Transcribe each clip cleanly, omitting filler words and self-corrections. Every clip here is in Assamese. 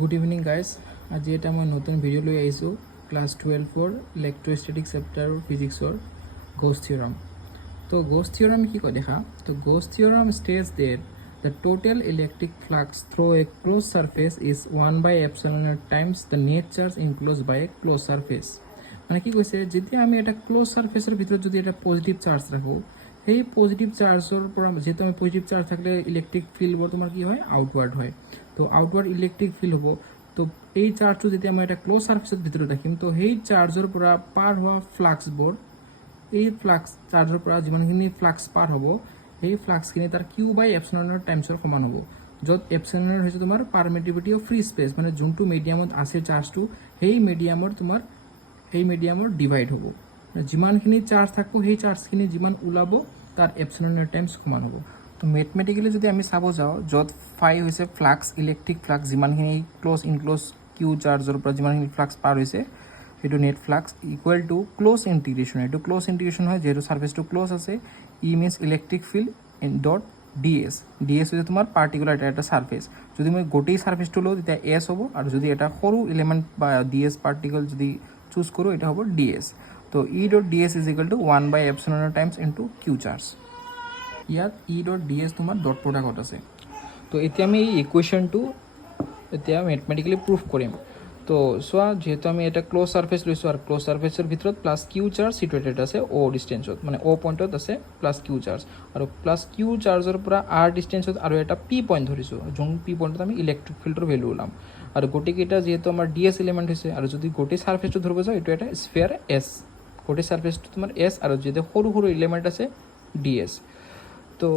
Good evening guys. আজি এটা মই নতুন ভিডিঅ' লৈ আহিছোঁ ক্লাছ 12ৰ ইলেক্ট্ৰষ্টেটিক চেপ্টাৰ ফিজিক্সৰ গ'ছ থিয়ৰম। তো গ'ছ থিয়ৰম কি কয় দেখা, তো Gauss theorem states that the total electric flux through a closed surface is 1/ε times the net charge enclosed by a closed surface. মানে কি কৈছে, যেতিয়া আমি এটা ক্ল'জ ছাৰ্ফেচৰ ভিতৰত যদি এটা পজিটিভ চাৰ্জ ৰাখোঁ, সেই পজিটিভ চাৰ্জৰ পৰা যিহেতু আমি পজিটিভ চাৰ্জ থাকিলে ইলেক্ট্ৰিক ফিল্ডবোৰ তোমাৰ কি হয়, আউটৱাৰ্ড হয়। তো আউটৱাৰ্ড ইলেক্ট্ৰিক ফিল্ড হ'ব। তো এই চাৰ্জটো যেতিয়া মই এটা ক্ল'জ ছাৰ্ফেচৰ ভিতৰত ৰাখিম, তো সেই চাৰ্জৰ পৰা পাৰ হোৱা ফ্লাক্সবোৰ, এই ফ্লাক্স চাৰ্জৰ পৰা যিমানখিনি ফ্লাক্স পাৰ হ'ব, সেই ফ্লাক্সখিনি তাৰ Q/ε টাইমছৰ সমান হ'ব, য'ত এপচিলন হৈছে তোমাৰ পাৰমিটিভিটি অফ ফ্ৰী স্পেচ, মানে যোনটো মিডিয়ামত আছে চাৰ্জটো, সেই মিডিয়ামৰ ডিভাইড হ'ব। যিমানখিনি চাৰ্জ থাকিব, সেই চাৰ্জখিনি যিমান ওলাব তাৰ এপচিলন টাইমছ সমান হ'ব। তো মেথমেটিকেলি যদি আমি চাব যাওঁ, য'ত ফাই হৈছে ফ্লাক্স, ইলেক্ট্ৰিক ফ্লাক্স, যিমানখিনি ক্ল'জ ইনক্ল'জ কিউ চাৰ্জৰ পৰা যিমানখিনি ফ্লাক্স পাৰ হৈছে, সেইটো net flux equal to close integration. এইটো ক্ল'জ ইণ্টিগ্ৰেশ্যন হয়, যিহেতু ছাৰ্ফেচটো ক্ল'জ আছে। E means electric field in dot D S. D S হৈছে তোমাৰ পাৰ্টিকুলাৰ এটা ছাৰ্ফেচ। যদি মই গোটেই ছাৰ্ফেচটো লওঁ, তেতিয়া এছ হ'ব, আৰু যদি এটা সৰু এলিমেণ্ট বা ডিএছ পাৰ্টিকল যদি চুজ কৰোঁ, এটা হ'ব ডিএছ। তো E dot D S is equal to 1/ε times into Q charge. ইয়াত ই ডট ডি এছ তোমাৰ ডট প্ৰডাক্টত আছে। তো এতিয়া আমি এই ইকুৱেশ্যনটো এতিয়া মেথমেটিকেলি প্ৰুফ কৰিম। তো চোৱা, যিহেতু আমি এটা ক্ল'জ ছাৰ্ফেচ লৈছোঁ, আৰু ক্ল'জ ছাৰ্ফেচৰ ভিতৰত প্লাছ কিউ চাৰ্জ চিটুৱেটেড আছে অ' ডিষ্টেঞ্চত, মানে অ' পইণ্টত আছে প্লাছ কিউ চাৰ্জ, আৰু প্লাছ কিউ চাৰ্জৰ পৰা আৰ ডিষ্টেঞ্চত আৰু এটা পি পইণ্ট ধৰিছোঁ, যোন পি পইণ্টত আমি ইলেক্ট্ৰিক ফিল্ডৰ ভেলু ওলাম। আৰু গোটেইকেইটা যিহেতু আমাৰ ডি এছ এলিমেণ্ট হৈছে, আৰু যদি গোটেই ছাৰ্ফেচটো ধৰিব যাওঁ, এইটো এটা স্ফেয়াৰ এছ, গোটেই ছাৰ্ফেচটো তোমাৰ এছ, আৰু যিহেতু সৰু সৰু এলিমেণ্ট আছে ডি এছ। তো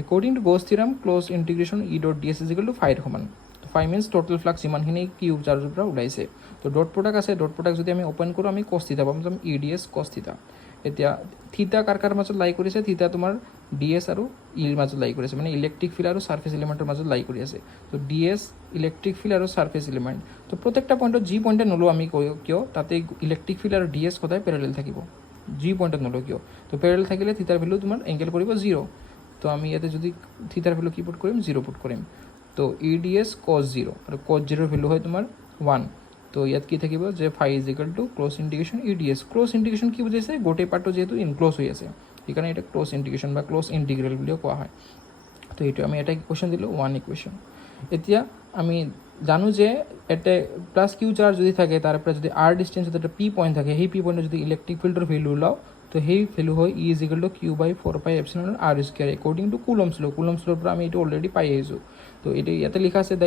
according to Gauss theorem, close integration E dot D S is equal to ফাইৰ সমান। তো ফাই মিনছ টোটেল ফ্লাক্স যিমানখিনি কিউ চাৰ্জৰ পৰা ওলাইছে। তো ডট প্ৰডাক্ট আছে, ডট প্ৰডাক্ট যদি আমি অ'পেন কৰোঁ, আমি কছ থিতা পাম, ই ডি এছ কছ থিতা। এতিয়া থিতা কাৰ মাজত লাই কৰিছে, থিতা তোমাৰ ডি এছ আৰু ইৰ মাজত লাই কৰিছে, মানে ইলেক্ট্ৰিক ফিল্ড আৰু ছাৰ্ফেচ এলিমেণ্টৰ মাজত লাই কৰি আছে। তো ডি এছ ইলেক্ট্ৰিক ফিল্ড আৰু ছাৰ্ফেচ এলিমেণ্ট। তো প্ৰত্যেকটা পইণ্টত যি পইণ্টে নলওঁ আমি কিয়, তাতে ইলেক্ট্ৰিক ফিল্ড আৰু ডি এছ সদায় পেৰেলেল থাকিব, যি পইণ্টত নলওঁ কিয়। তো পেৰেলেল থাকিলে থিতাৰ ভেলু তোমাৰ এংগেল পৰিব 0। তো আমি ইয়াতে যদি থিতাৰ ভেলু কি পুট কৰিম, 0 পুট কৰিম। তো ই ডি এছ কছ 0, আৰু কছ 0ৰ ভেলু হয় তোমাৰ 1। তো ইয়াত কি থাকিব যে phi is equal to close integration E D S. Close integration কি বুজাইছে, গোটেই পাৰ্টটো যিহেতু ইনক্ল'জ হৈ আছে, সেইকাৰণে এটা ক্ল'জ ইণ্টিগ্ৰেশ্যন বা ক্ল'জ ইণ্টিগ্ৰেল বুলিও কোৱা হয়। তো এইটো আমি এটা ইকুৱেশ্যন দিলোঁ, 1 ইকুৱেশ্যন। এতিয়া আমি জানো যে এটা প্লাছ কিউ চাৰ্জ যদি থাকে, তাৰ পৰা যদি আৰ ডিষ্টেঞ্চত এটা পি পইণ্ট থাকে, সেই পি পইণ্টত যদি ইলেক্ট্ৰিক ফিল্ডৰ ভেলু ওলাওঁ, তো সেই ভেলু হয় E is equal to Q/4πε r square, according to Coulomb's law'. Coulomb's ল'ৰ পৰা আমি এইটো অলৰেডি পাই আহিছোঁ। তো এইটো ইয়াতে লিখা আছে দ্য